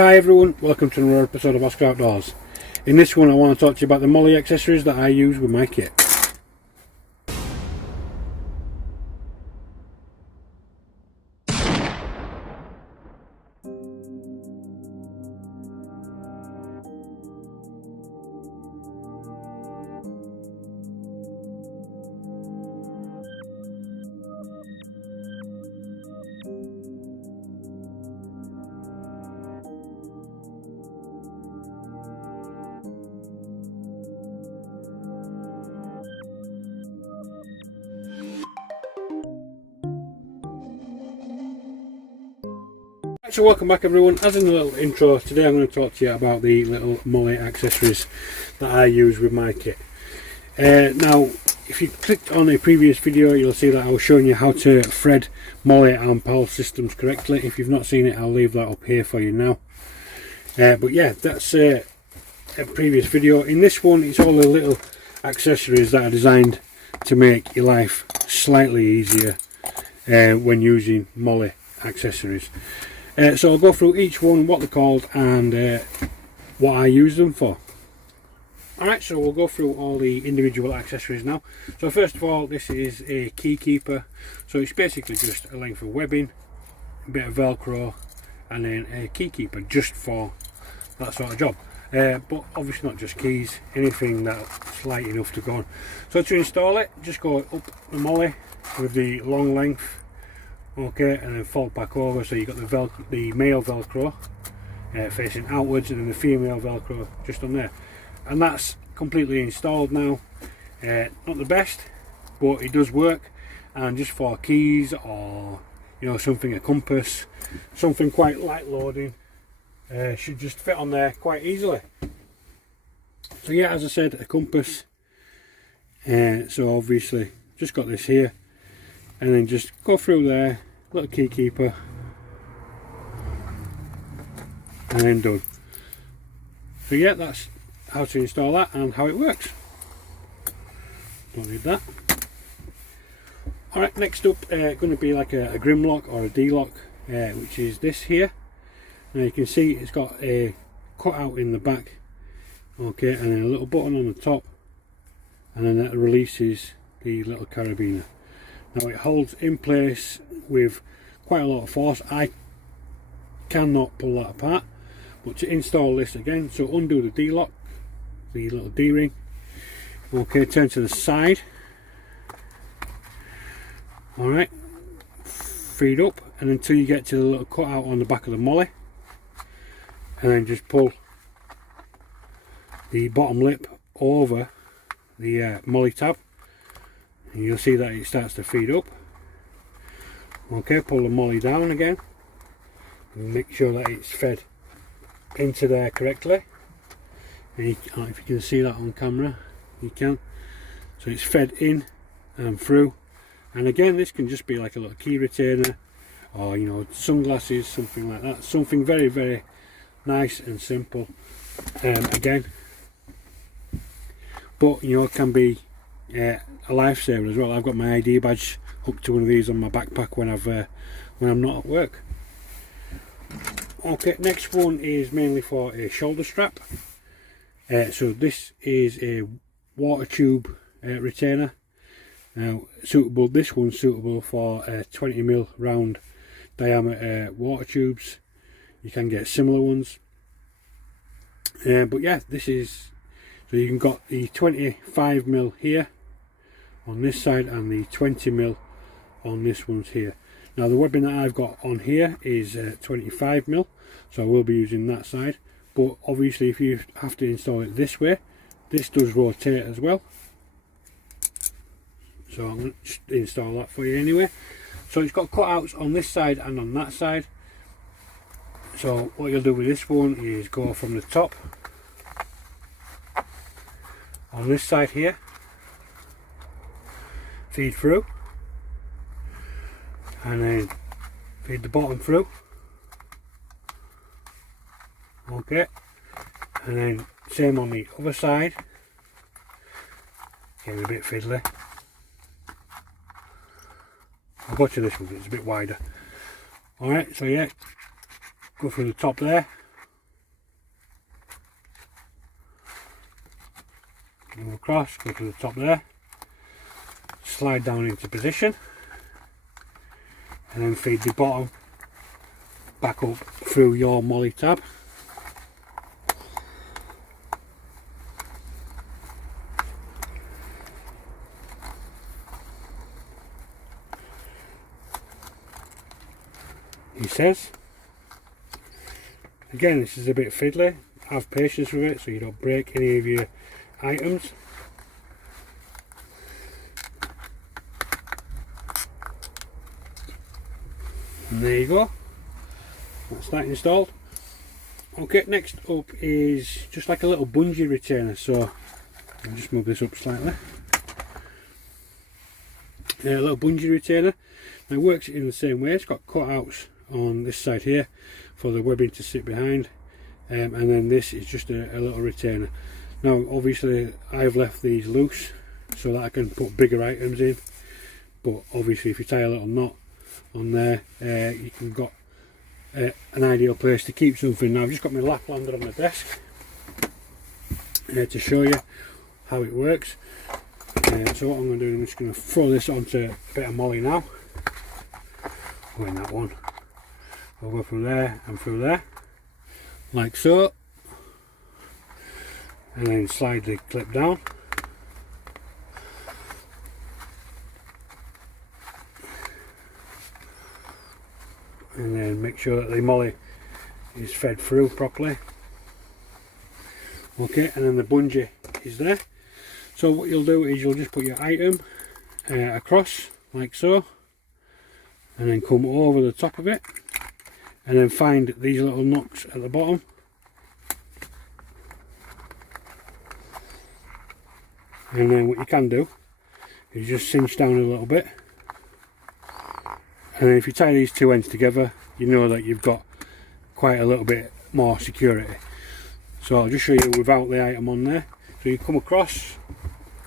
Hi everyone, welcome to another episode of Oscar Outdoors. In this one I want to talk to you about the MOLLE accessories that I use with my kit. So welcome back everyone. As in the little intro, today I'm going to talk to you about the little MOLLE accessories that I use with my kit. Now if you clicked on a previous video, you'll see that I was showing you how to thread MOLLE and PALS systems correctly. If you've not seen it, I'll leave that up here for you now. But yeah, that's a previous video. In this one, it's all the little accessories that are designed to make your life slightly easier when using MOLLE accessories. So I'll go through each one, what they're called and what I use them for. Alright, so we'll go through all the individual accessories now. So first of all, this is a key keeper. So it's basically just a length of webbing, a bit of velcro and then a key keeper just for that sort of job. But obviously not just keys, anything that's light enough to go on. So to install it, just go up the MOLLE with the long length. Okay, and then fold back over, so you've got the male velcro facing outwards and then the female velcro just on there, and that's completely installed now. Not the best, but it does work, and just for keys or something, a compass, something quite light loading, should just fit on there quite easily. So yeah, as I said, a compass, so obviously just got this here, and then just go through there, little key keeper, and then done. So yeah, that's how to install that and how it works. Don't need that. Alright, next up going to be like a Grimlock or a D-lock, which is this here. Now you can see it's got a cutout in the back, okay, and then a little button on the top, and then that releases the little carabiner. Now it holds in place with quite a lot of force. I cannot pull that apart, but to install this again, so undo the D-lock, the little D-ring, okay, turn to the side, alright, feed up and until you get to the little cutout on the back of the MOLLE, and then just pull the bottom lip over the MOLLE tab, and you'll see that it starts to feed up. Okay, pull the MOLLE down again and make sure that it's fed into there correctly. And if you can see that on camera, you can. So it's fed in and through, and again this can just be like a little key retainer or sunglasses, something like that, something very, very nice and simple, again, but it can be a lifesaver as well. I've got my ID badge hooked to one of these on my backpack when I'm not at work. Okay, next one is mainly for a shoulder strap. So this is a water tube retainer. Now this one's suitable for 20mm round diameter water tubes. You can get similar ones, but yeah, this is, so you can got the 25mm here on this side and the 20mm on this one's here. Now the webbing that I've got on here is 25mm, so I will be using that side, but obviously if you have to install it this way, this does rotate as well, so I'm going to just install that for you anyway. So it's got cutouts on this side and on that side. So what you'll do with this one is go from the top on this side here, feed through, and then feed the bottom through, okay, and then same on the other side. Getting a bit fiddly. I'll go to this one, it's a bit wider. Alright, so yeah, go through the top there, move across, go to the top there, slide down into position, and then feed the bottom back up through your MOLLE tab. He says. Again, this is a bit fiddly. Have patience with it so you don't break any of your items. And there you go. That's that installed. Okay, next up is just like a little bungee retainer. So I'll just move this up slightly. A little bungee retainer. Now it works in the same way. It's got cutouts on this side here for the webbing to sit behind, and then this is just a little retainer. Now obviously I've left these loose so that I can put bigger items in, but obviously if you tie a little knot on there, you can got an ideal place to keep something. Now I've just got my Laplander on the desk to show you how it works. So what I'm going to do, I'm just going to throw this onto a bit of MOLLE now. Go in that one. I'll go through there and through there, like so, and then slide the clip down. And then make sure that the MOLLE is fed through properly. Okay, and then the bungee is there. So what you'll do is you'll just put your item across like so, and then come over the top of it, and then find these little knocks at the bottom, and then what you can do is just cinch down a little bit, and then if you tie these two ends together, you know that you've got quite a little bit more security. So I'll just show you without the item on there. So you come across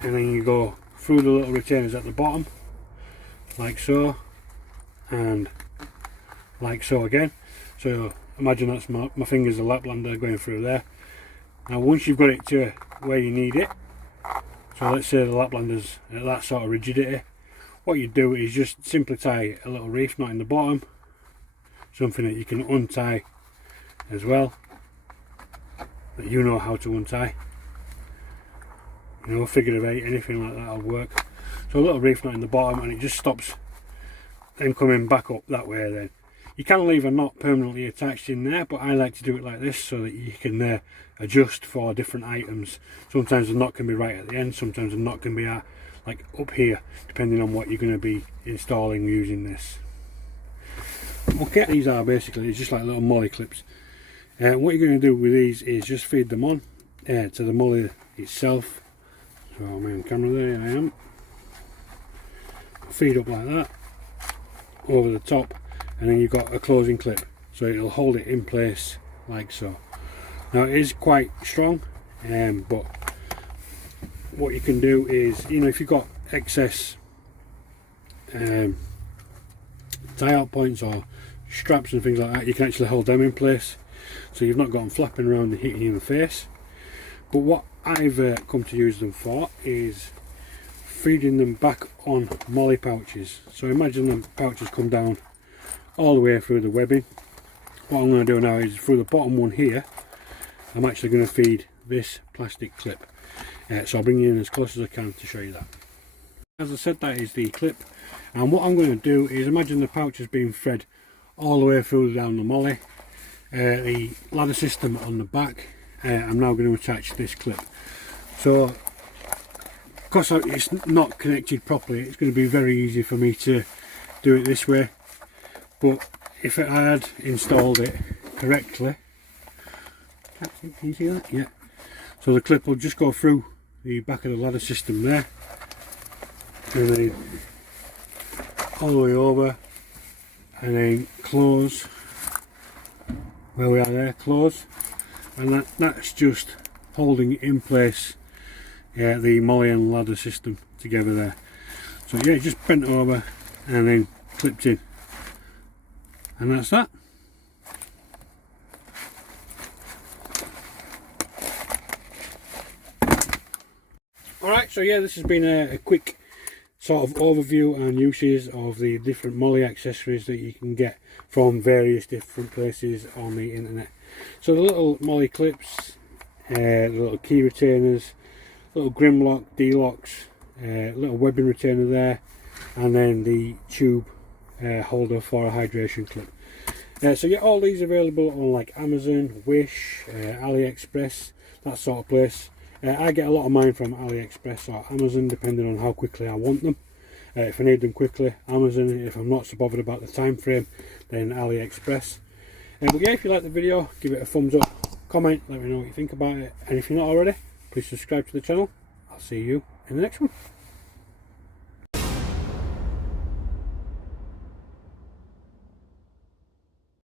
and then you go through the little retainers at the bottom like so, and like so again. So imagine that's my fingers, the Laplander going through there. Now once you've got it to where you need it, so let's say the Laplander's at that sort of rigidity, what you do is just simply tie a little reef knot in the bottom, something that you can untie as well, that you know how to untie. You know, figure of 8, anything like that will work. So a little reef knot in the bottom, and it just stops them coming back up that way. Then you can leave a knot permanently attached in there, but I like to do it like this so that you can adjust for different items. Sometimes the knot can be right at the end, sometimes the knot can be at like up here, depending on what you're going to be installing using this. Okay, these are basically just like little MOLLE clips. What you're going to do with these is just feed them on to the MOLLE itself. So I'm on camera, there I am. Feed up like that over the top, and then you've got a closing clip, so it'll hold it in place like so. Now it is quite strong, but what you can do is, you know, if you've got excess tie out points or straps and things like that, you can actually hold them in place, so you've not got them flapping around and hitting you in the face. But what I've come to use them for is feeding them back on MOLLE pouches. So imagine the pouches come down all the way through the webbing. What I'm going to do now is through the bottom one here, I'm actually going to feed this plastic clip. So I'll bring you in as close as I can to show you that. As I said, that is the clip, and what I'm going to do is imagine the pouch is being fed all the way through down the MOLLE. The ladder system on the back, I'm now going to attach this clip. So because it's not connected properly, it's going to be very easy for me to do it this way, but if I had installed it correctly, can you see that? Yeah. So the clip will just go through the back of the ladder system there, and then all the way over, and then close where we are there, close, and that's just holding in place the MOLLE and ladder system together there. So yeah, just bent over and then clipped in, and that's that. Alright, so yeah, this has been a quick sort of overview and uses of the different MOLLE accessories that you can get from various different places on the internet. So the little MOLLE clips, the little key retainers, little Grimlock D-locks, little webbing retainer there, and then the tube holder for a hydration clip. So get all these available on like Amazon, Wish, AliExpress, that sort of place. I get a lot of mine from AliExpress or Amazon, depending on how quickly I want them. If I need them quickly, Amazon. If I'm not so bothered about the time frame, then AliExpress. But yeah, if you like the video, give it a thumbs up, comment, let me know what you think about it, and if you're not already, please subscribe to the channel. I'll see you in the next one.